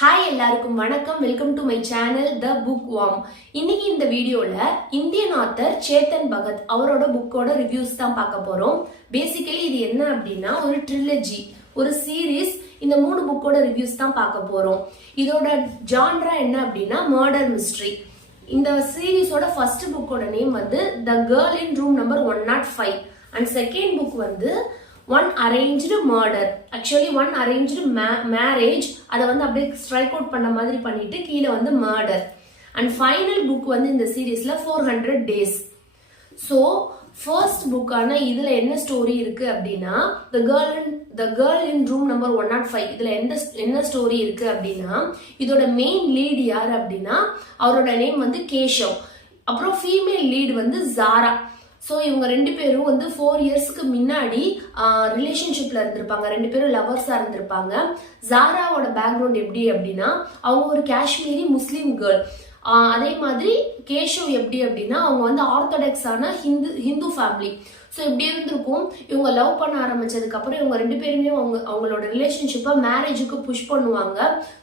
Hi எல்லாருக்கும் வணக்கம். Welcome to my channel the book warm. இன்னைக்கு இந்த வீடியோல இந்தியன் ஆத்தர் சேத்தன் பகத் அவரோட புக்கோட ரிவ்யூஸ் தான் பார்க்க போறோம். பேசிக்கலி இது என்ன அப்படின்னா ஒரு ட்ரிலஜி, ஒரு சீரீஸ். இந்த 3 புக்கோட ரிவ்யூஸ் தான் பார்க்க போறோம். இதோட ஜான்ரா என்ன அப்படின்னா மர்டர் மிஸ்ட்ரி. இந்த சீரீஸோட ஃபர்ஸ்ட் புக்கோட நேம் வந்து the girl in room number 105 and second book வந்து one arranged murder. Actually one arranged marriage, அதை வந்து அப்படியே ஸ்ட்ரைக் அவுட் பண்ண மாதிரி பண்ணிட்டு கீழே வந்து மர்டர். அண்ட் ஃபைனல் புக் வந்து இந்த சீரீஸ்ல 400 days. ஸோ ஃபர்ஸ்ட் புக்கான இதுல என்ன ஸ்டோரி இருக்கு அப்படின்னா த கேர்ள் இன் ரூம் நம்பர் 105. இதுல என்ன ஸ்டோரி இருக்கு அப்படின்னா இதோட மெயின் லீட் யார் அப்படின்னா அவரோட நேம் வந்து கேஷவ். அப்புறம் ஃபீமேல் லீட் வந்து ஜாரா. ஸோ இவங்க 2 பேரும் வந்து 4 இயர்ஸ்க்கு முன்னாடி ரிலேஷன்ஷிப்ல இருந்திருப்பாங்க. 2 பேரும் லவர்ஸா இருந்திருப்பாங்க. ஜாராவோட பேக்ரவுண்ட் எப்படி அப்படின்னா அவங்க ஒரு காஷ்மீரி முஸ்லீம் கேர்ள். அதே மாதிரி கேஷவ் எப்படி அப்படின்னா அவங்க வந்து ஆர்த்தடாக்ஸான ஹிந்து ஃபேமிலி. ஸோ இப்படி இருந்திருக்கும். இவங்க லவ் பண்ண ஆரம்பிச்சதுக்கு அப்புறம் இவங்க 2 பேருமே அவங்களோட ரிலேஷன்ஷிப்பை மேரேஜுக்கு புஷ் பண்ணுவாங்க.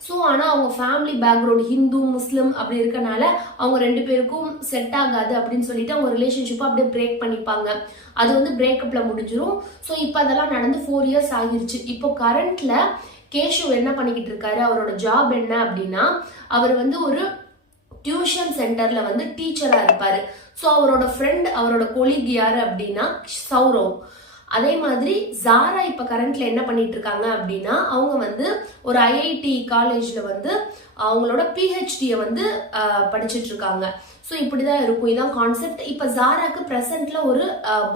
ஸோ ஆனால் அவங்க ஃபேமிலி பேக்ரவுண்ட் ஹிந்து முஸ்லிம் அப்படி இருக்கனால அவங்க 2 பேருக்கும் செட் ஆகாது அப்படின்னு சொல்லிட்டு அவங்க ரிலேஷன்ஷிப்பை அப்படியே பிரேக் பண்ணிப்பாங்க. அது வந்து பிரேக்கப்ல முடிஞ்சிடும். ஸோ இப்போ அதெல்லாம் நடந்து 4 இயர்ஸ் ஆகிருச்சு. இப்போ கரண்ட்ல கேஷவ் என்ன பண்ணிக்கிட்டு இருக்காரு, அவரோட ஜாப் என்ன அப்படின்னா அவர் வந்து ஒரு டியூஷன் சென்டர்ல வந்து டீச்சரா இருப்பாரு. ஸோ அவரோட ஃப்ரெண்ட், அவரோட கொலீக் யாரு அப்படின்னா சௌரவ். அதே மாதிரி ஜாரா இப்ப கரண்ட்ல என்ன பண்ணிட்டு இருக்காங்க அப்படின்னா அவங்க வந்து ஒரு ஐஐடி காலேஜ்ல வந்து அவங்களோட பிஹெச்டியை வந்து படிச்சுட்டு இருக்காங்க. ஸோ இப்படிதான் இருக்கும், இதான் கான்செப்ட். இப்ப ஜாராக்கு பிரசன்ட்ல ஒரு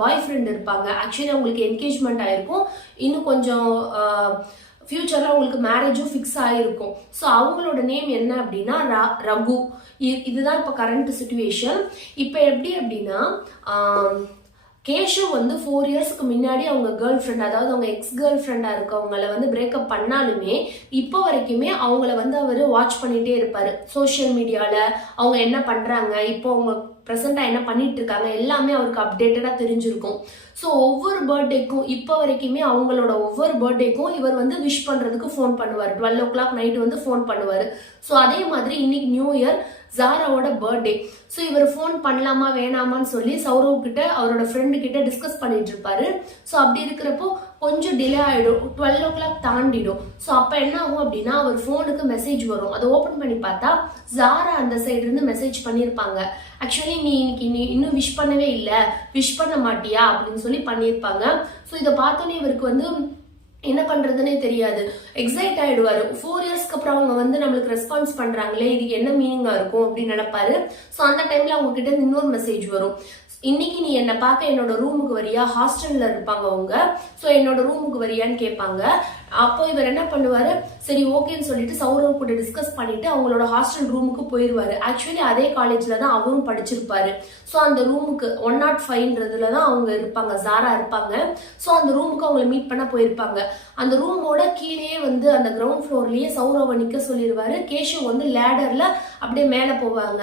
பாய் ஃப்ரெண்ட் இருப்பாங்க. ஆக்சுவலி அவங்களுக்கு என்கேஜ்மெண்ட் ஆயிருக்கும். இன்னும் கொஞ்சம் ஃபியூச்சர்ல அவங்களுக்கு மேரேஜும் ஃபிக்ஸ் ஆயிருக்கும். ஸோ அவங்களோட நேம் என்ன அப்படின்னா ரகு. இதுதான் இப்போ கரண்ட் சுச்சுவேஷன். இப்போ எப்படி அப்படின்னா கேஷவ் வந்து 4 இயர்ஸ்க்கு முன்னாடி அவங்க கேர்ள் ஃப்ரெண்ட், அதாவது அவங்க எக்ஸ் கேர்ள் ஃப்ரெண்டா இருக்கவங்களை வந்து பிரேக்கப் பண்ணாலுமே இப்போ வரைக்குமே அவங்கள வந்து அவர் வாட்ச் பண்ணிட்டே இருப்பாரு. சோசியல் மீடியால அவங்க என்ன பண்றாங்க, இப்போ அவங்க ப்ரெசென்டா என்ன பண்ணிட்டு இருக்காங்க எல்லாமே அவருக்கு அப்டேட்டடா தெரிஞ்சிருக்கும். ஸோ ஒவ்வொரு பர்த்டேக்கும் இப்போ வரைக்குமே அவங்களோட ஒவ்வொரு பர்த்டேக்கும் இவர் வந்து விஷ் பண்றதுக்கு ஃபோன் பண்ணுவார். 12 o'clock நைட் வந்து ஃபோன் பண்ணுவார். ஸோ அதே மாதிரி இன்னைக்கு நியூ இயர் ஜாராவோட பர்த்டே. ஸோ இவர் ஃபோன் பண்ணலாமா வேணாமான்னு சொல்லி சௌரவ் கிட்ட அவரோட ஃப்ரெண்டு கிட்ட டிஸ்கஸ் பண்ணிட்டு இருப்பாரு. ஸோ அப்படி இருக்கிறப்போ கொஞ்சம் டிலே ஆயிடும், 12 o'clock தாண்டிடும். ஸோ அப்ப என்ன ஆகும் அப்படின்னா அவர் ஃபோனுக்கு மெசேஜ் வரும். அதை ஓபன் பண்ணி பார்த்தா ஜாரா அந்த சைடு இருந்து மெசேஜ் பண்ணியிருப்பாங்க. ஆக்சுவலி நீ இன்னும் விஷ் பண்ணவே இல்லை, விஷ் பண்ண மாட்டியா அப்படின்னு சொல்லி பண்ணியிருப்பாங்க. ஸோ இதை பார்த்தோன்னே இவருக்கு வந்து என்ன பண்றதுன்னே தெரியாது, எக்ஸைட் ஆயிடுவாரு. 4 இயர்ஸ்க்கு அப்புறம் அவங்க வந்து நம்மளுக்கு ரெஸ்பான்ஸ் பண்றாங்களே, இதுக்கு என்ன மீனிங்கா இருக்கும் அப்படின்னு நினைப்பாரு. ஸோ அந்த டைம்ல அவங்க கிட்ட இன்னொரு மெசேஜ் வரும். இன்னைக்கு நீ என்ன பார்க்க என்னோட ரூமுக்கு வரியா, ஹாஸ்டல்ல இருப்பாங்க அவங்க. ஸோ என்னோட ரூமுக்கு வரியான்னு கேட்பாங்க. அப்போ இவர் என்ன பண்ணுவாரு, சரி ஓகேன்னு சொல்லிட்டு சௌரவ் கூட டிஸ்கஸ் பண்ணிட்டு அவங்களோட ஹாஸ்டல் ரூமுக்கு போயிருவாரு. ஆக்சுவலி அதே காலேஜ்ல தான் அவரும் படிச்சிருப்பாரு. ஸோ அந்த ரூமுக்கு 105ன்றதுல தான் அவங்க இருப்பாங்க, ஜாரா இருப்பாங்க. ஸோ அந்த ரூமுக்கு அவங்களை மீட் பண்ண போயிருப்பாங்க. அந்த ரூமோட கீழே வந்து அந்த கிரவுண்ட் ஃப்ளோர்லயே சௌரவ நிக்க சொல்லிடுவாரு. கேஷவ் வந்து லேடர்ல அப்படியே மேல போவாங்க.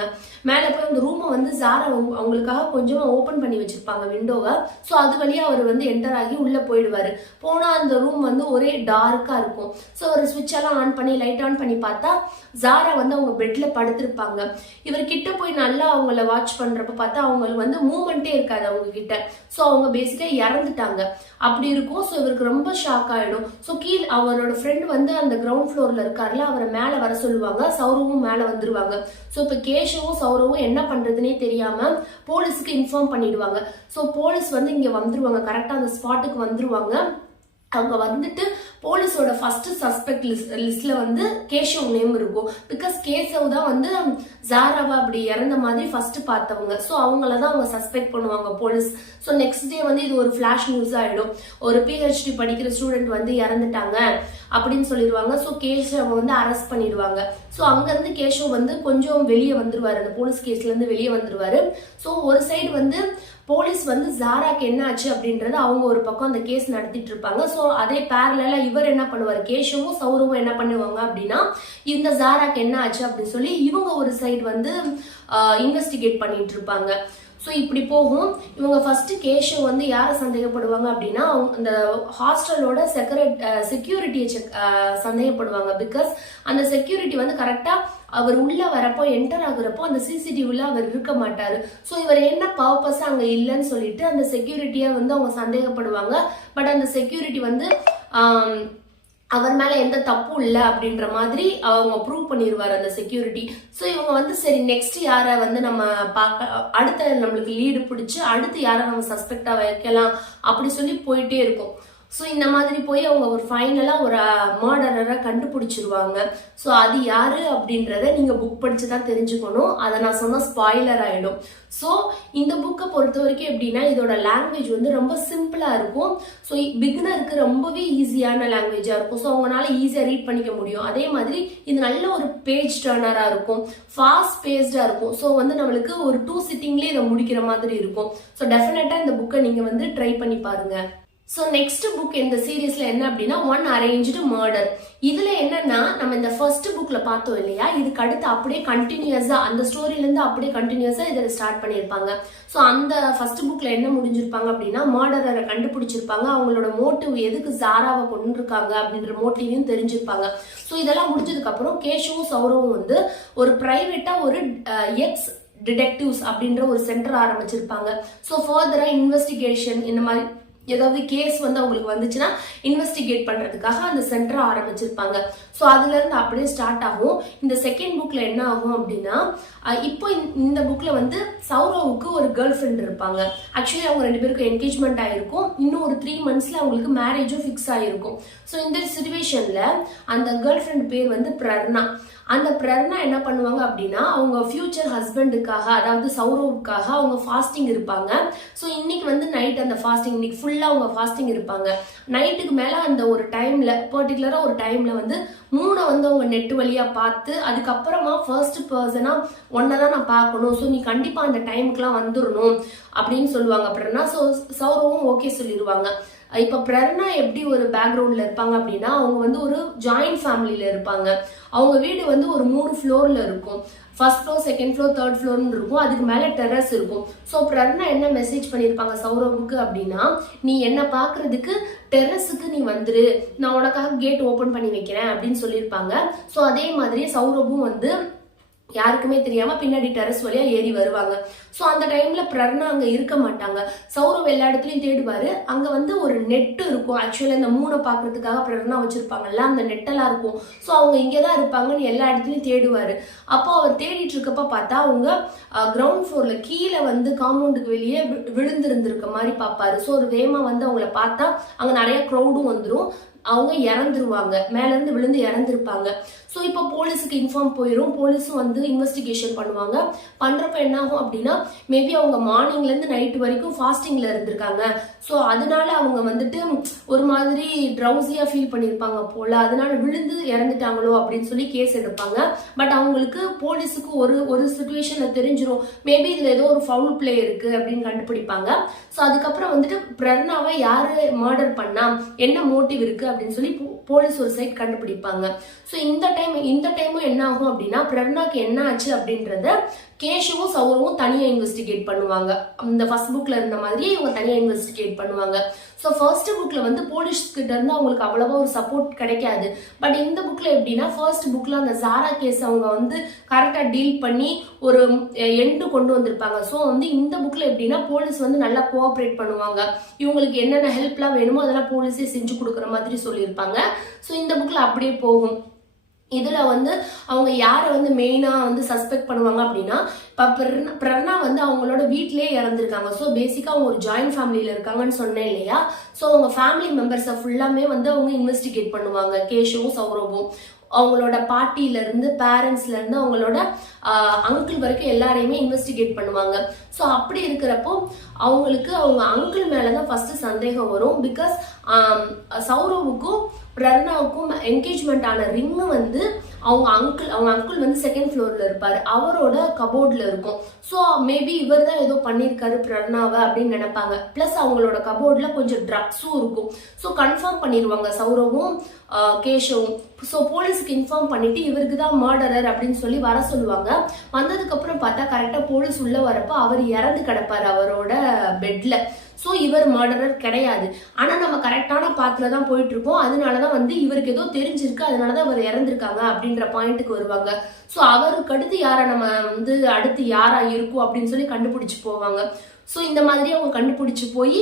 மேல போய் அந்த ரூமை வந்து ஜாரா அவங்களுக்காக கொஞ்சமா ஓபன் பண்ணி வச்சிருப்பாங்க விண்டோவை. ஸோ அது வழியா அவர் வந்து என்டர் ஆகி உள்ள போயிடுவாரு. போனா அந்த ரூம் வந்து ஒரே டார்க்கா இருக்கும். ஸோ ஒரு ஸ்விட்ச் எல்லாம் ஆன் பண்ணி லைட் ஆன் பண்ணி பார்த்தா ஜாரா வந்து அவங்க பெட்ல படுத்திருப்பாங்க. இவர் கிட்ட போய் நல்லா அவங்கள வாட்ச் பண்றப்ப பார்த்தா அவங்களுக்கு வந்து மூவ்மெண்டே இருக்காது அவங்க கிட்ட. ஸோ அவங்க பேசிக்கா இறந்துட்டாங்க அப்படி இருக்கும். ஸோ இவருக்கு ரொம்ப ஷாக் ஆயிடும். ஸோ கீழ் அவரோட ஃப்ரெண்ட் வந்து அந்த கிரவுண்ட் ஃப்ளோர்ல இருக்காருல, அவரை மேல வர சொல்லுவாங்க. சௌரவும் மேல வந்துருவாங்க. ஸோ இப்ப கேஷவும் சௌரவும் என்ன பண்றதுன்னே தெரியாம போலீஸுக்கு இன்ஃபார்ம் பண்ணிடுவாங்க. ஸோ போலீஸ் வந்து இங்க வந்துருவாங்க, கரெக்டா அந்த ஸ்பாட்டுக்கு வந்துருவாங்க. அவங்க வந்துட்டு போலீஸோட ஃபர்ஸ்ட் சஸ்பெக்ட் லிஸ்ட்ல வந்து கேஷவ் நேம் இருக்கும். பிகாஸ் கேஷவ் தான் வந்து ஜாராவா அப்படி இறந்த மாதிரி ஃபர்ஸ்ட் பார்த்தவங்க. ஸோ அவங்களதான் அவங்க சஸ்பெக்ட் பண்ணுவாங்க போலீஸ். ஸோ நெக்ஸ்ட் டே வந்து இது ஒரு ஃபிளாஷ் நியூஸ் ஆயிடும். ஒரு பிஹெச்டி படிக்கிற ஸ்டூடெண்ட் வந்து இறந்துட்டாங்க அப்படின்னு சொல்லிடுவாங்க. ஸோ கேஷவ் வந்து அரெஸ்ட் பண்ணிடுவாங்க. ஸோ அங்க இருந்து கேஷவ் வந்து கொஞ்சம் வெளியே வந்துருவாரு, அந்த போலீஸ் கேஸ்ல இருந்து வெளியே வந்துருவாரு. ஸோ ஒரு சைடு வந்து போலீஸ் வந்து ஜாராக்கு என்ன ஆச்சு அப்படின்றது அவங்க ஒரு பக்கம் அந்த கேஸ் நடத்திட்டு இருப்பாங்க. ஸோ அதே பேரலா இவர் என்ன பண்ணுவார், கேஷவும் சௌரவும் என்ன பண்ணுவாங்க அப்படின்னா இந்த ஜாராக்கு என்ன ஆச்சு அப்படின்னு சொல்லி இவங்க ஒரு சைடு வந்து இன்வெஸ்டிகேட் பண்ணிட்டு இருப்பாங்க. ஸோ இப்படி போகும். இவங்க ஃபர்ஸ்ட் கேஷவ் வந்து யாரை சந்தேகப்படுவாங்க அப்படின்னா அந்த ஹாஸ்டலோட செக்யூரிட்டியை சந்தேகப்படுவாங்க. பிகாஸ் அந்த செக்யூரிட்டி வந்து கரெக்டா அவர் உள்ள வரப்போ என்டர் ஆகுறப்போ அந்த சிசிடிவில அவர் இருக்க மாட்டாரு. ஸோ இவர் என்ன பர்பஸ் அங்க இல்லைன்னு சொல்லிட்டு அந்த செக்யூரிட்டியை வந்து அவங்க சந்தேகப்படுவாங்க. பட் அந்த செக்யூரிட்டி வந்து அவர் மேல எந்த தப்பும் இல்லை அப்படின்ற மாதிரி அவங்க ப்ரூவ் பண்ணிடுவார் அந்த செக்யூரிட்டி. ஸோ இவங்க வந்து சரி நெக்ஸ்ட் யாரை வந்து நம்ம அடுத்த நம்மளுக்கு லீடு பிடிச்சி அடுத்து யாரை நம்ம சஸ்பெக்டா வைக்கலாம் அப்படி சொல்லி போயிட்டே இருக்கும். ஸோ இந்த மாதிரி போய் அவங்க ஒரு ஃபைனலாக ஒரு மர்டரரை கண்டுபிடிச்சிருவாங்க. ஸோ அது யாரு அப்படின்றத நீங்கள் புக் படிச்சு தான் தெரிஞ்சுக்கணும். அதை நான் சொன்னால் ஸ்பாய்லர் ஆகிடும். ஸோ இந்த புக்கை பொறுத்த வரைக்கும் எப்படின்னா இதோட லாங்குவேஜ் வந்து ரொம்ப சிம்பிளாக இருக்கும். ஸோ பிகினருக்கு ரொம்பவே ஈஸியான லாங்குவேஜாக இருக்கும். ஸோ அவங்களால ஈஸியாக ரீட் பண்ணிக்க முடியும். அதே மாதிரி இது நல்ல ஒரு பேஜ் டர்னராக இருக்கும், ஃபாஸ்ட் பேஸ்டாக இருக்கும். ஸோ வந்து நம்மளுக்கு ஒரு 2 சிட்டிங்லேயே இதை முடிக்கிற மாதிரி இருக்கும். ஸோ டெஃபினட்டாக இந்த புக்கை நீங்கள் வந்து ட்ரை பண்ணி பாருங்க. ஸோ நெக்ஸ்ட் புக் இந்த சீரீஸ்ல என்ன அப்படின்னா ஒன் அரேஞ்ச்டு மர்டர். இதுல என்னன்னா நம்ம இந்த ஃபர்ஸ்ட் புக்ல பார்த்தோம் இல்லையா, இதுக்கு அடுத்து அப்படியே கண்டினியூஸா அந்த ஸ்டோரியில இருந்து அப்படியே கண்டினியூஸா இதில் ஸ்டார்ட் பண்ணியிருப்பாங்க. ஸோ அந்த ஃபர்ஸ்ட் புக்ல என்ன முடிஞ்சிருப்பாங்க அப்படின்னா மர்டரரை கண்டுபிடிச்சிருப்பாங்க, அவங்களோட மோட்டிவ் எதுக்கு ஜாராவை கொண்டிருக்காங்க அப்படின்ற மோட்டிவையும் தெரிஞ்சிருப்பாங்க. ஸோ இதெல்லாம் முடிஞ்சதுக்கு அப்புறம் கேஷவும் சௌரவும் வந்து ஒரு பிரைவேட்டா ஒரு எக்ஸ் டிடெக்டிவ்ஸ் அப்படின்ற ஒரு சென்டர் ஆரம்பிச்சிருப்பாங்க. ஸோ ஃபர்தரா இன்வெஸ்டிகேஷன் இந்த மாதிரி ஏதாவது கேஸ் வந்து அவங்களுக்கு வந்துச்சுன்னா இன்வெஸ்டிகேட் பண்றதுக்காக அந்த சென்டரை ஆரம்பிச்சிருப்பாங்க. ஸோ அதுல இருந்து அப்படியே ஸ்டார்ட் ஆகும். இந்த செகண்ட் புக்ல என்ன ஆகும் அப்படின்னா இப்போ இந்த புக்ல வந்து சௌரவுக்கு ஒரு கேர்ள் ஃப்ரெண்ட் இருப்பாங்க. ஆக்சுவலி அவங்க 2 பேருக்கும் என்கேஜ்மெண்ட் ஆயிருக்கும். இன்னும் ஒரு 3 மந்த்ஸ்ல அவங்களுக்கு மேரேஜும் ஃபிக்ஸ் ஆயிருக்கும். ஸோ இந்த சிச்சுவேஷன்ல அந்த கேர்ள் ஃப்ரெண்ட் பேர் வந்து பிரர்னா. அந்த பிரர்னா என்ன பண்ணுவாங்க அப்படின்னா அவங்க ஃபியூச்சர் ஹஸ்பண்டுக்காக அதாவது சௌரவுக்காக அவங்க ஃபாஸ்டிங் இருப்பாங்க. ஸோ இன்னைக்கு வந்து நைட் அந்த ஃபாஸ்டிங் இன்னைக்கு ஃபுல்லா அவங்க ஃபாஸ்டிங் இருப்பாங்க. நைட்டுக்கு மேல அந்த ஒரு டைம்ல பர்டிகுலரா ஒரு டைம்ல வந்து 3 வந்து அவங்க நெட் வழியா பார்த்து அதுக்கப்புறமா ஃபர்ஸ்ட் பர்சனா ஒன்னதான் நான் பார்க்கணும், ஸோ நீ கண்டிப்பா அந்த டைமுக்குலாம் வந்துடணும் அப்படின்னு சொல்லுவாங்க பிரர்னா. ஸோ சௌரவும் ஓகே சொல்லிடுவாங்க. இப்ப பிரர்னா எப்படி ஒரு பேக்ரவுண்ட்ல இருப்பாங்க அப்படின்னா அவங்க வந்து ஒரு ஜாயிண்ட் ஃபேமிலியில இருப்பாங்க. அவங்க வீடு வந்து ஒரு 3 ஃப்ளோர்ல இருக்கும். First floor, second floor, third ஃப்ளோர்னு இருக்கும். அதுக்கு மேல டெரஸ் இருக்கும். ஸோ பிரர்னா என்ன மெசேஜ் பண்ணியிருப்பாங்க சௌரவுக்கு அப்படின்னா நீ என்ன பாக்குறதுக்கு டெரஸுக்கு நீ வந்துரு, நான் உனக்காக கேட் ஓபன் பண்ணி வைக்கிறேன் அப்படின்னு சொல்லியிருப்பாங்க. ஸோ அதே மாதிரி சௌரவும் வந்து யாருக்குமே தெரியாம பின்னாடி டெரஸ் வழியா ஏறி வருவாங்க. சோ அந்த டைம்ல பிரர்னா அங்க இருக்க மாட்டாங்க. சௌரவ் எல்லா இடத்துலயும் தேடுவாரு. அங்க வந்து ஒரு நெட் இருக்கும். ஆக்சுவலா இந்த 3 பாக்குறதுக்காக பிரர்னா வச்சிருப்பாங்கல்ல அந்த நெட்டெல்லாம் இருக்கும். சோ அவங்க இங்கதான் இருப்பாங்கன்னு எல்லா இடத்துலயும் தேடுவாரு. அப்போ அவர் தேடிட்டு இருக்கப்ப பார்த்தா அவங்க கிரவுண்ட் ஃப்ளோர்ல கீழே வந்து காம்பவுண்டுக்கு வெளியே விழுந்திருந்திருக்க மாதிரி பாப்பாரு. சோ ஒரு வேகமா வந்து அவங்கள பார்த்தா அங்க நிறைய க்ரௌடும் வந்துடும். அவங்க இறந்துருவாங்க, மேல இருந்து விழுந்து இறந்துருப்பாங்க. ஸோ இப்போ போலீஸுக்கு இன்ஃபார்ம் போயிடும். போலீஸும் வந்து இன்வெஸ்டிகேஷன் பண்ணுவாங்க. பண்றப்ப என்ன ஆகும் அப்படின்னா மேபி அவங்க மார்னிங்ல இருந்து நைட் வரைக்கும் ஃபாஸ்டிங்ல இருந்திருக்காங்க. ஸோ அதனால அவங்க வந்துட்டு ஒரு மாதிரி ட்ரௌசியா ஃபீல் பண்ணியிருப்பாங்க போல, அதனால விழுந்து இறந்துட்டாங்களோ அப்படின்னு சொல்லி கேஸ் எடுப்பாங்க. பட் அவங்களுக்கு போலீஸுக்கு ஒரு சுச்சுவேஷன்ல தெரிஞ்சிடும் மேபி இதுல ஏதோ ஒரு ஃபவுல் பிளே இருக்கு அப்படின்னு கண்டுபிடிப்பாங்க. ஸோ அதுக்கப்புறம் வந்துட்டு பிரர்னாவை யாரு மர்டர் பண்ணா, என்ன மோட்டிவ் இருக்கு அப்படின்னு சொல்லி போலீஸ் ஒரு சைட் கண்டுபிடிப்பாங்க. ஸோ இந்த டைமும் என்ன ஆகும் அப்படின்னா பிரர்னாக்கு என்ன ஆச்சு அப்படின்றத கேஷவும் சௌரவும் தனியா இன்வெஸ்டிகேட் பண்ணுவாங்க. இந்த ஃபர்ஸ்ட் புக்ல இருந்த மாதிரியே இவங்க தனியா இன்வெஸ்டிகேட் பண்ணுவாங்க. ஸோ ஃபர்ஸ்ட் புக்ல வந்து போலீஸ் கிட்ட இருந்து அவங்களுக்கு அவ்வளவா ஒரு சப்போர்ட் கிடைக்காது. பட் இந்த புக்ல எப்படின்னா ஃபர்ஸ்ட் புக்ல அந்த ஜாரா கேஸ் அவங்க வந்து கரெக்டா டீல் பண்ணி ஒரு எண்டு கொண்டு வந்திருப்பாங்க. ஸோ வந்து இந்த புக்ல எப்படின்னா போலீஸ் வந்து நல்லா கோஆபரேட் பண்ணுவாங்க. இவங்களுக்கு என்னென்ன ஹெல்ப்லாம் வேணுமோ அதெல்லாம் போலீஸே செஞ்சு கொடுக்குற மாதிரி சொல்லியிருப்பாங்க. ஸோ இந்த புக்ல அப்படியே போகும். இதுல வந்து அவங்க யாரை வந்து மெயினா வந்து சஸ்பெக்ட் பண்ணுவாங்க அப்படின்னா பிரர்னா வந்து அவங்களோட வீட்லயே இறந்துருக்காங்க. ஸோ பேசிக்கா அவங்க ஒரு ஜாயிண்ட் ஃபேமிலியில இருக்காங்கன்னு சொன்னேன் இல்லையா. ஸோ அவங்க ஃபேமிலி மெம்பர்ஸை ஃபுல்லாமே வந்து அவங்க இன்வெஸ்டிகேட் பண்ணுவாங்க. கேஷவும் சௌரவும் அவங்களோட பாட்டியில இருந்து பேரண்ட்ஸ்ல இருந்து அவங்களோட அங்கிள் வரைக்கும் எல்லாரையுமே இன்வெஸ்டிகேட் பண்ணுவாங்க. ஸோ அப்படி இருக்கிறப்போ அவங்களுக்கு அவங்க அங்கிள் மேலதான் ஃபர்ஸ்ட் சந்தேகம் வரும். பிகாஸ் சௌரவுக்கும் பிரர்னாவுக்கும் என்கேஜ்மெண்ட் ஆன ரிங்கு வந்து அவங்க அங்கிள் வந்து செகண்ட் ஃப்ளோர்ல இருப்பாரு, அவரோட கபோர்ட்ல இருக்கும். ஸோ மேபி இவர் தான் ஏதோ பண்ணிருக்காரு பிரர்னாவை அப்படின்னு நினைப்பாங்க. பிளஸ் அவங்களோட கபோர்ட்ல கொஞ்சம் ட்ரக்ஸும் இருக்கும். ஸோ கன்ஃபார்ம் பண்ணிடுவாங்க சௌரவும் கேஷவும். ஸோ போலீஸுக்கு இன்ஃபார்ம் பண்ணிட்டு இவருக்கு தான் மர்டரர் அப்படின்னு சொல்லி வர சொல்லுவாங்க. வந்ததுக்கு அப்புறம் பார்த்தா கரெக்டா போலீஸ் உள்ள வரப்ப அவர் இறந்து கிடப்பாரு அவரோட பெட்ல. ஸோ இவர் மர்டரர் கிடையாது. ஆனா நம்ம கரெக்டான பாத்துல தான் போயிட்டு இருக்கோம். அதனாலதான் வந்து இவருக்கு ஏதோ தெரிஞ்சிருக்கு, அதனாலதான் அவர் இறந்திருக்காங்க அப்படின்ற பாயிண்ட்டுக்கு வருவாங்க. ஸோ அவருக்கு அடுத்து யாரை நம்ம வந்து அடுத்து யாரா இருக்கும் அப்படின்னு சொல்லி கண்டுபிடிச்சு போவாங்க. ஸோ இந்த மாதிரி அவங்க கண்டுபிடிச்சு போய்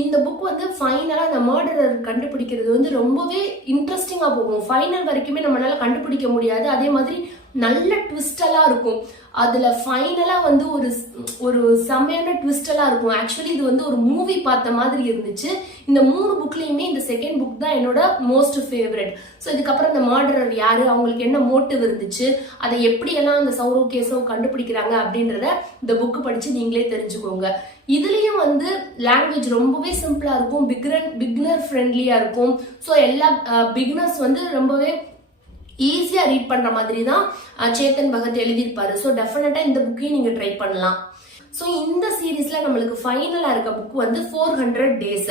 இந்த புக் வந்து ஃபைனலா அந்த மர்டரர் கண்டுபிடிக்கிறது வந்து ரொம்பவே இன்ட்ரெஸ்டிங்கா போகும். ஃபைனல் வரைக்குமே நம்மளால கண்டுபிடிக்க முடியாது. அதே மாதிரி நல்ல ட்விஸ்டெல்லாம் இருக்கும். அதுல ஃபைனலா வந்து ஒரு செம்மையான ட்விஸ்டெல்லாம் இருக்கும். ஆக்சுவலி இது வந்து ஒரு மூவி பார்த்த மாதிரி இருந்துச்சு. இந்த 3 புக்லயுமே இந்த செகண்ட் புக் தான் என்னோட மோஸ்ட் ஃபேவரட். ஸோ இதுக்கப்புறம் இந்த மர்டரர் யாரு, அவங்களுக்கு என்ன மோட்டிவ் இருந்துச்சு, அதை எப்படியெல்லாம் அந்த சௌரவ் கேசவ் கண்டுபிடிக்கிறாங்க அப்படின்றத இந்த புக்கு படிச்சு நீங்களே தெரிஞ்சுக்கோங்க. இதுலயும் வந்து லாங்குவேஜ் ரொம்பவே சிம்பிளா இருக்கும், பிகினர் ஃப்ரெண்ட்லியா இருக்கும். ஸோ எல்லா பிகினர்ஸ் வந்து ரொம்பவே ஈஸியா ரீட் பண்ற மாதிரி தான் சேத்தன் பகத் எழுதியிருப்பாரு. ஸோ டெஃபினட்டா இந்த புக்கையும் நீங்க ட்ரை பண்ணலாம். ஸோ இந்த சீரீஸ்ல நம்மளுக்கு ஃபைனலா இருக்க புக் வந்து 400 Days.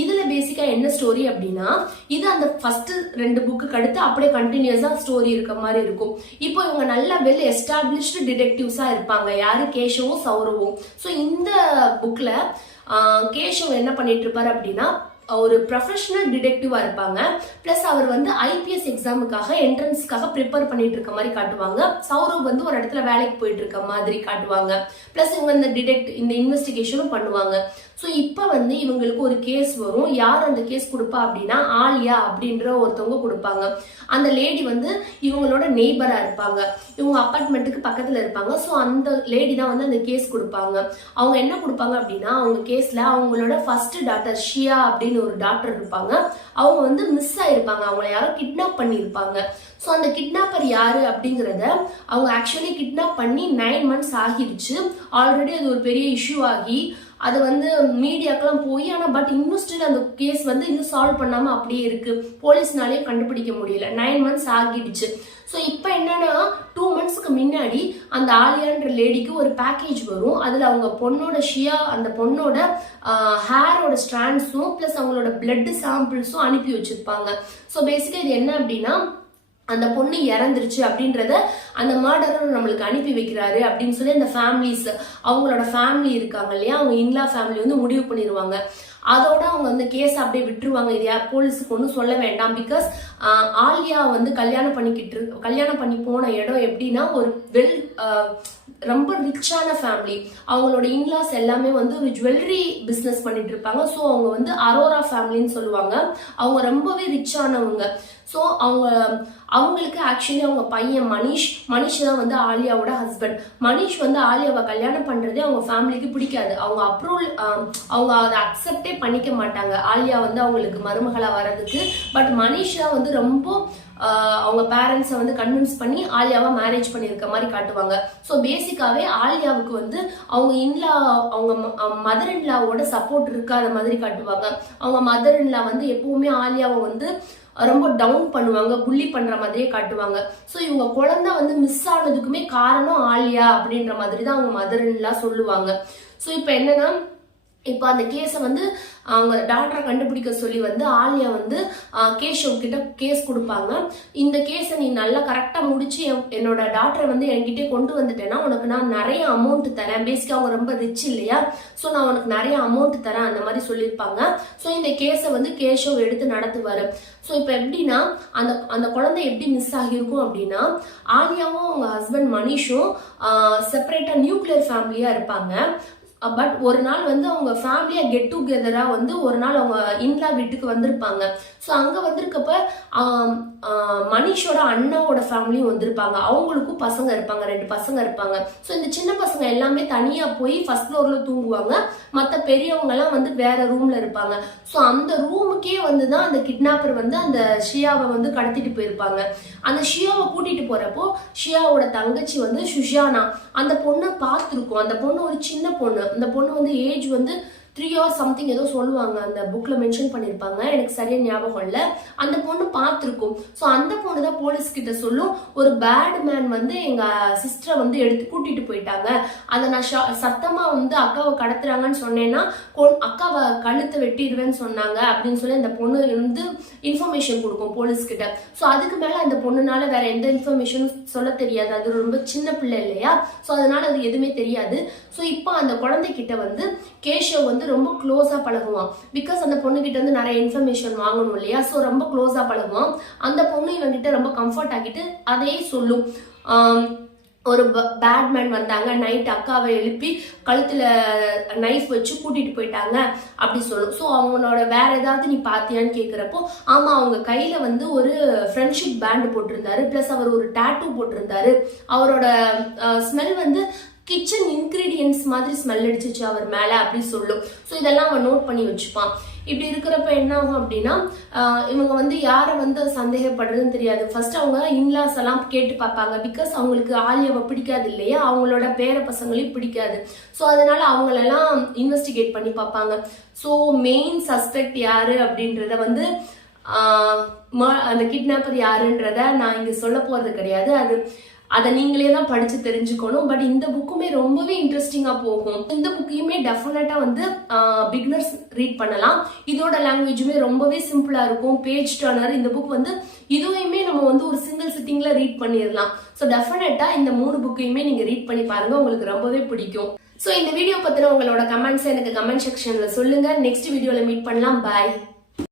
இதுல பேசிக்கா என்ன ஸ்டோரி அப்படின்னா, இது அந்த ஃபர்ஸ்ட் 2 புக்கு அடுத்து அப்படியே கண்டினியூஸா ஸ்டோரி இருக்க மாதிரி இருக்கும். இப்போ இவங்க நல்ல வெல் எஸ்டாப்ளிஷ்டு டிடெக்டிவ்ஸா இருப்பாங்க. யாரு, கேஷவும் சௌரவும். ஸோ இந்த புக்ல கேஷவ் என்ன பண்ணிட்டு இருப்பாரு அப்படின்னா, ஒரு ப்ரொஃபஷனல் டிடெக்டிவா இருப்பாங்க. பிளஸ் அவர் வந்து ஐபிஎஸ் எக்ஸாமுக்காக என்ட்ரன்ஸ்க்காக ப்ரிப்பேர் பண்ணிட்டு இருக்க மாதிரி காட்டுவாங்க. சௌரவ் வந்து ஒரு இடத்துல வேலைக்கு போயிட்டு இருக்க மாதிரி காட்டுவாங்க. பிளஸ் இவங்க இந்த இன்வெஸ்டிகேஷனும் பண்ணுவாங்க. ஸோ இப்போ வந்து இவங்களுக்கு ஒரு கேஸ் வரும். யார் அந்த கேஸ் கொடுப்பா அப்படின்னா, ஆலியா அப்படின்ற ஒருத்தவங்க கொடுப்பாங்க. அந்த லேடி வந்து இவங்களோட நெய்பரா இருப்பாங்க, இவங்க அப்பார்ட்மெண்ட்டுக்கு பக்கத்துல இருப்பாங்க. ஸோ அந்த லேடி தான் வந்து அந்த கேஸ் கொடுப்பாங்க. அவங்க என்ன கொடுப்பாங்க அப்படின்னா, அவங்க கேஸ்ல அவங்களோட ஃபர்ஸ்ட் டாட்டர் ஷியா அப்படின்னு ஒரு டாக்டர் இருப்பாங்க. அவங்க வந்து மிஸ் ஆயிருப்பாங்க, அவங்கள யாரோ கிட்னாப் பண்ணியிருப்பாங்க. ஸோ அந்த கிட்னாப்பர் யாரு அப்படிங்கிறத அவங்க ஆக்சுவலி கிட்னாப் பண்ணி 9 months ஆகிடுச்சு. ஆல்ரெடி அது ஒரு பெரிய இஷ்யூ ஆகி அது வந்து மீடியாக்கெல்லாம் போய், ஆனா பட் இன்னும் ஸ்டில் அந்த கேஸ் வந்து இன்னும் சால்வ் பண்ணாம அப்படியே இருக்கு. போலீஸ்னாலேயும் கண்டுபிடிக்க முடியல. 9 months ஆகிடுச்சு. ஸோ இப்போ என்னன்னா 2 monthsக்கு முன்னாடி அந்த ஆலியான்ற லேடிக்கு ஒரு பேக்கேஜ் வரும். அதுல அவங்க பொண்ணோட ஷியா, அந்த பொண்ணோட ஹேரோட ஸ்ட்ராண்ட்ஸும் பிளஸ் அவங்களோட பிளட் சாம்பிள்ஸும் அனுப்பி வச்சிருப்பாங்க. ஸோ பேசிக்கா இது என்ன அப்படின்னா, அந்த பொண்ணு இறந்துருச்சு அப்படின்றத அந்த மர்டரர் நம்மளுக்கு அனுப்பி வைக்கிறாரு அப்படின்னு சொல்லி அந்த ஃபேமிலிஸ், அவங்களோட ஃபேமிலி இருக்காங்க இல்லையா, அவங்க இன்லா ஃபேமிலி வந்து முடிவு பண்ணிடுவாங்க. அதோட அவங்க வந்து கேஸ் அப்படியே விட்டுருவாங்க. இது போலீஸுக்கு ஒன்றும் சொல்ல வேண்டாம். பிகாஸ் ஆலியா வந்து கல்யாணம் பண்ணி போன இடம் எப்படின்னா, ஒரு ரொம்ப ரிச்சான ஃபேமிலி. அவங்களோட இன்லாஸ் எல்லாமே வந்து ஒரு ஜுவல்லரி பிஸ்னஸ் பண்ணிட்டு இருப்பாங்க. ஸோ அவங்க வந்து அரோரா ஃபேமிலின்னு சொல்லுவாங்க. அவங்க ரொம்பவே ரிச்சானவங்க. ஸோ அவங்களுக்கு ஆக்சுவலி அவங்க பையன் மனிஷ் தான் வந்து ஆலியாவோட ஹஸ்பண்ட். மனிஷ் வந்து ஆலியாவை கல்யாணம் பண்றதே அவங்க ஃபேமிலிக்கு பிடிக்காது. அவங்க அதை அக்செப்டே பண்ணிக்க மாட்டாங்க, ஆலியா வந்து அவங்களுக்கு மருமகளா வர்றதுக்கு. பட் மனிஷ் தான் வந்து ரொம்ப அவங்க பேரண்ட்ஸை வந்து கன்வின்ஸ் பண்ணி ஆலியாவை மேரேஜ் பண்ணியிருக்க மாதிரி காட்டுவாங்க. ஸோ பேசிக்காவே ஆலியாவுக்கு வந்து அவங்க மதர் இன்லாவோட சப்போர்ட் இருக்காத மாதிரி காட்டுவாங்க. அவங்க மதர் இன்லா வந்து எப்பவுமே ஆலியாவை வந்து ரொம்ப டவுன் பண்ணுவாங்க, புள்ளி பண்ற மாதிரியே காட்டுவாங்க. ஸோ இவங்க குழந்தை வந்து மிஸ் ஆனதுக்குமே காரணம் ஆலியா அப்படின்ற மாதிரி தான் அவங்க மதர் இன்லா சொல்லுவாங்க. ஸோ இப்போ என்னன்னா, இப்போ அந்த கேஸை வந்து அவங்க டாக்டரை கண்டுபிடிக்க சொல்லி வந்து ஆலியா வந்து கேஷவ் கிட்ட கேஸ் கொடுப்பாங்க. இந்த கேஸை நீ நல்லா கரெக்டா முடிச்சு என்னோட டாக்டரை வந்து என்கிட்ட கொண்டு வந்துட்டேன்னா உனக்கு நான் நிறைய அமௌண்ட் தரேன். பேசிக்கா அவங்க ரொம்ப ரிச் இல்லையா, ஸோ நான் உனக்கு நிறைய அமௌண்ட் தரேன் அந்த மாதிரி சொல்லியிருப்பாங்க. ஸோ இந்த கேஸை வந்து கேஷவ் எடுத்து நடத்துவாரு. ஸோ இப்போ எப்படின்னா, அந்த குழந்தை எப்படி மிஸ் ஆகியிருக்கும் அப்படின்னா, ஆலியாவும் அவங்க ஹஸ்பண்ட் மனிஷும் செப்பரேட்டா நியூக்ளியர் ஃபேமிலியா இருப்பாங்க. பட் ஒரு நாள் வந்து அவங்க ஃபேமிலியா கெட் டுகெதரா வந்து ஒரு நாள் அவங்க இன்லா வீட்டுக்கு வந்திருப்பாங்க. ஸோ அங்க வந்திருக்கப்ப மனிஷோட அண்ணாவோட ஃபேமிலியும் வந்திருப்பாங்க. அவங்களுக்கும் பசங்க இருப்பாங்க, 2 பசங்க இருப்பாங்க. ஸோ இந்த சின்ன பசங்க எல்லாமே தனியா போய் ஃபர்ஸ்ட் ஃப்ளோர்ல தூங்குவாங்க. மற்ற பெரியவங்க எல்லாம் வந்து வேற ரூம்ல இருப்பாங்க. ஸோ அந்த ரூமுக்கே வந்துதான் அந்த கிட்னாப்பர் வந்து அந்த ஷியாவை வந்து கடத்திட்டு போயிருப்பாங்க. அந்த ஷியாவை கூட்டிட்டு போறப்போ ஷியாவோட தங்கச்சி வந்து சுஷானா அந்த பொண்ணை பார்த்துருக்கும். அந்த பொண்ணு ஒரு சின்ன பொண்ணு. அந்த பொண்ணு வந்து ஏஜ் வந்து 3 or something ஏதோ சொல்லுவாங்க, அந்த புக்ல மென்ஷன் பண்ணிருப்பாங்க, எனக்கு சரியா ஞாபகம் இல்ல. அந்த பொண்ணு பார்த்திருக்கும். ஸோ அந்த பொண்ணு தான் போலீஸ் கிட்ட சொல்லும், ஒரு பேட் மேன் வந்து எங்க சிஸ்டரை வந்து எடுத்து கூட்டிட்டு போயிட்டாங்க, அதை நான் சத்தமா வந்து அக்காவை கடத்துறாங்கன்னு சொன்னேன்னா அக்காவை கழுத்தை வெட்டிடுவேன்னு சொன்னாங்க அப்படின்னு சொல்லி அந்த பொண்ணு வந்து இன்ஃபர்மேஷன் கொடுக்கும் போலீஸ் கிட்ட. ஸோ அதுக்கு மேல அந்த பொண்ணுனால வேற எந்த இன்ஃபர்மேஷனும் சொல்ல தெரியாது, அது ரொம்ப சின்ன பிள்ளை இல்லையா, ஸோ அதனால அது எதுவுமே தெரியாது. ஸோ இப்போ அந்த குழந்தைகிட்ட வந்து கேஷவ் வந்து ரொம்ப க்ளோஸா பழகுவான். பிகாஸ் அந்த பொண்ணு கிட்ட வந்து நிறைய இன்ஃபர்மேஷன் வாங்கணும் இல்லையா, ஸோ ரொம்ப க்ளோஸா பழகுவான். அந்த பொண்ணு இவங்கிட்ட ரொம்ப கம்ஃபர்ட் ஆகிட்டு அதையே சொல்லும், ஒரு பேட்மேன் வந்தாங்க, நைட் அக்காவை எழுப்பி கழுத்துல நைஃப் வச்சு கூட்டிட்டு போயிட்டாங்க அப்படி சொல்லும். ஸோ அவங்களோட வேற ஏதாவது நீ பாத்தியான்னு கேட்கிறப்போ, ஆமா அவங்க கையில வந்து ஒரு ஃப்ரெண்ட்ஷிப் பேண்ட் போட்டிருந்தாரு, பிளஸ் அவர் ஒரு டாட்டூ போட்டிருந்தாரு, அவரோட ஸ்மெல் வந்து கிச்சன் இன்கிரீடியன்ஸ் மாதிரி ஸ்மெல் அடிச்சிச்சு அவர் மேல அப்படி சொல்லும். ஸோ இதெல்லாம் அவன் நோட் பண்ணி வச்சுப்பான். இப்படி இருக்கிறப்ப என்ன ஆகும் அப்படின்னா, இவங்க வந்து யாரை வந்து சந்தேகப்படுறதுன்னு தெரியாது. ஃபர்ஸ்ட் அவங்க இன்லாஸ் எல்லாம் கேட்டு பார்ப்பாங்க. பிகாஸ் அவங்களுக்கு ஆலியாவை பிடிக்காது இல்லையா, அவங்களோட பேர பசங்களையும் பிடிக்காது. ஸோ அதனால அவங்களெல்லாம் இன்வெஸ்டிகேட் பண்ணி பார்ப்பாங்க. ஸோ மெயின் சஸ்பெக்ட் யாரு அப்படின்றத வந்து அந்த கிட்னாப்பர் யாருன்றத நான் இங்க சொல்ல போறது கிடையாது, அதை நீங்களே தான் படிச்சு தெரிஞ்சுக்கணும். பட் இந்த புக்குமே ரொம்பவே இன்ட்ரெஸ்டிங்கா போகும். இந்த புக்கையுமே டெஃபினட்டா வந்து பிகினர்ஸ் ரீட் பண்ணலாம். இதோட லாங்குவேஜுமே ரொம்பவே சிம்பிளா இருக்கும், பேஜ் டர்னர். இந்த புக் வந்து இதுவுமே நம்ம வந்து ஒரு சிங்கிள் சிட்டிங்ல ரீட் பண்ணிடலாம். ஸோ டெஃபினட்டா இந்த 3 புக்கையுமே நீங்க ரீட் பண்ணி பாருங்க, உங்களுக்கு ரொம்பவே பிடிக்கும். ஸோ இந்த வீடியோ பத்தின உங்களோட கமெண்ட்ஸ் எனக்கு கமெண்ட் செக்ஷன்ல சொல்லுங்க. நெக்ஸ்ட் வீடியோல மீட் பண்ணலாம். பாய்.